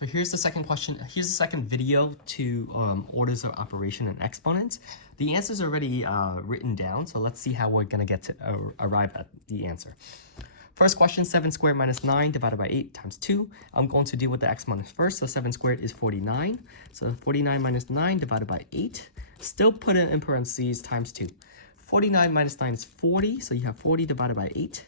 So here's the second question. Here's the second video to orders of operation and exponents. The answer's already written down, so let's see how we're gonna get to arrive at the answer. First question, 7 squared minus 9 divided by 8 times 2. I'm going to deal with the exponents first, so 7 squared is 49. So 49 minus 9 divided by 8. Still put it in parentheses times 2. 49 minus 9 is 40, so you have 40 divided by 8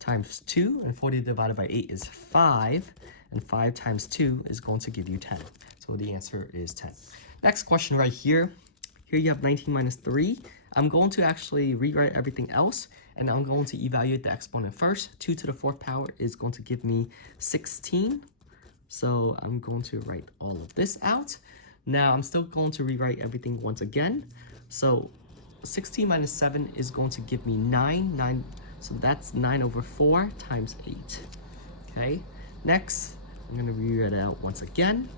times 2, and 40 divided by 8 is 5, and 5 times 2 is going to give you 10. So the answer is 10. Next question right here. Here you have 19 minus 3. I'm going to actually rewrite everything else, and I'm going to evaluate the exponent first. 2 to the 4th power is going to give me 16. So I'm going to write all of this out. Now I'm still going to rewrite everything once again. So 16 minus 7 is going to give me 9. So that's 9 over 4 times 8. Okay, next, I'm going to rewrite it out once again.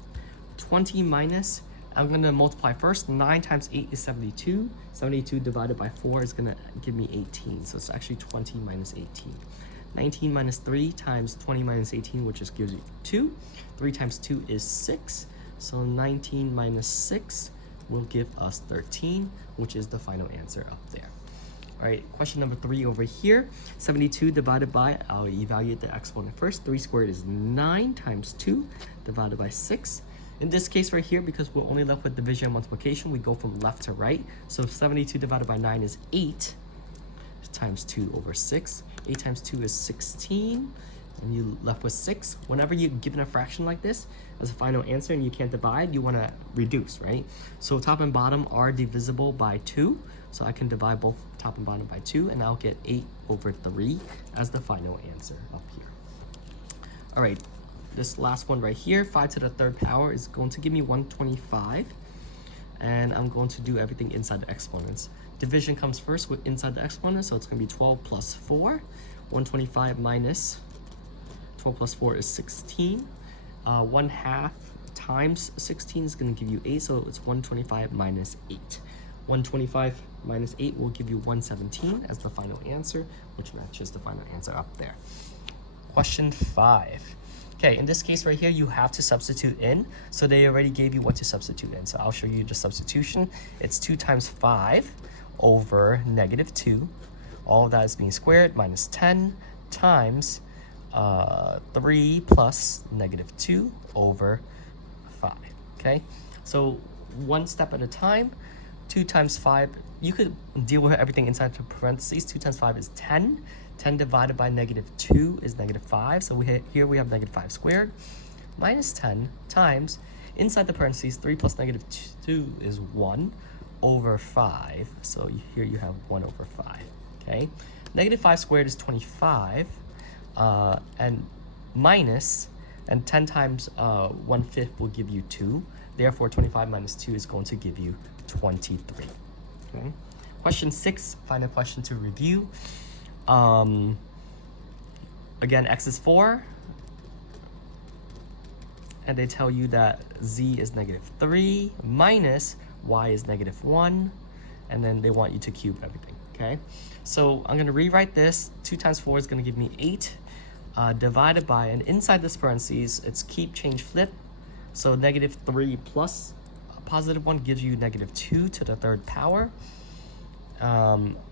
20 minus, I'm going to multiply first. 9 times 8 is 72. 72 divided by 4 is going to give me 18. So it's actually 20 minus 18. 19 minus 3 times 20 minus 18, which just gives you 2. 3 times 2 is 6. So 19 minus 6 will give us 13, which is the final answer up there. All right, question number 3 over here. 72 divided by, I'll evaluate the exponent first. 3 squared is 9 times 2 divided by 6. In this case right here, because we're only left with division and multiplication, we go from left to right. So 72 divided by 9 is 8 times 2 over 6. 8 times 2 is 16, and you left with 6. Whenever you're given a fraction like this as a final answer and you can't divide, you want to reduce, right? So top and bottom are divisible by 2. So I can divide both top and bottom by 2, and I'll get 8 over 3 as the final answer up here. All right, this last one right here, 5 to the 3rd power is going to give me 125. And I'm going to do everything inside the exponents. Division comes first with inside the exponent, so it's going to be 12 plus 4. 125 minus 12 plus 4 is 16. 1/2 times 16 is going to give you 8, so it's 125 minus 8. 125 minus 8 will give you 117 as the final answer, which matches the final answer up there. Question 5. Okay, in this case right here, you have to substitute in. So they already gave you what to substitute in. So I'll show you the substitution. It's 2 times 5 over negative 2. All of that is being squared minus 10 times 3 plus negative 2 over 5. Okay, so one step at a time. 2 times 5, you could deal with everything inside the parentheses. 2 times 5 is 10. 10 divided by negative 2 is negative 5. So here we have negative 5 squared minus 10 times, inside the parentheses, 3 plus negative 2 is 1 over 5. So here you have 1 over 5. Okay, negative 5 squared is 25, and minus, and 10 times 1/5 will give you 2. Therefore, 25 minus 2 is going to give you 23. Okay. Question 6, final question to review. Again, x is 4, and they tell you that z is negative 3 minus y is negative 1, and then they want you to cube everything. Okay, so I'm going to rewrite this. 2 times 4 is going to give me 8, divided by, and inside this parentheses, it's keep, change, flip. So negative 3 plus a positive 1 gives you negative 2 to the 3rd power.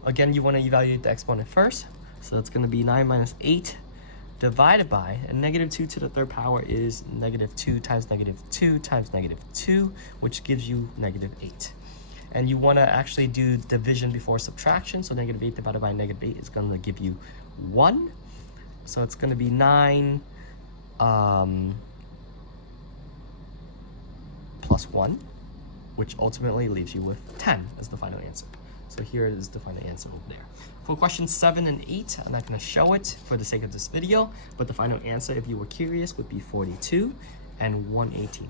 Again, you want to evaluate the exponent first. So it's going to be 9 minus 8 divided by, and negative 2 to the 3rd power is negative 2 times negative 2 times negative 2, which gives you negative 8. And you want to actually do division before subtraction. So negative 8 divided by negative 8 is going to give you 1. So it's going to be 9 plus 1, which ultimately leaves you with 10 as the final answer. So here is the final answer over there. For questions 7 and 8, I'm not going to show it for the sake of this video, but the final answer, if you were curious, would be 42 and 1/18.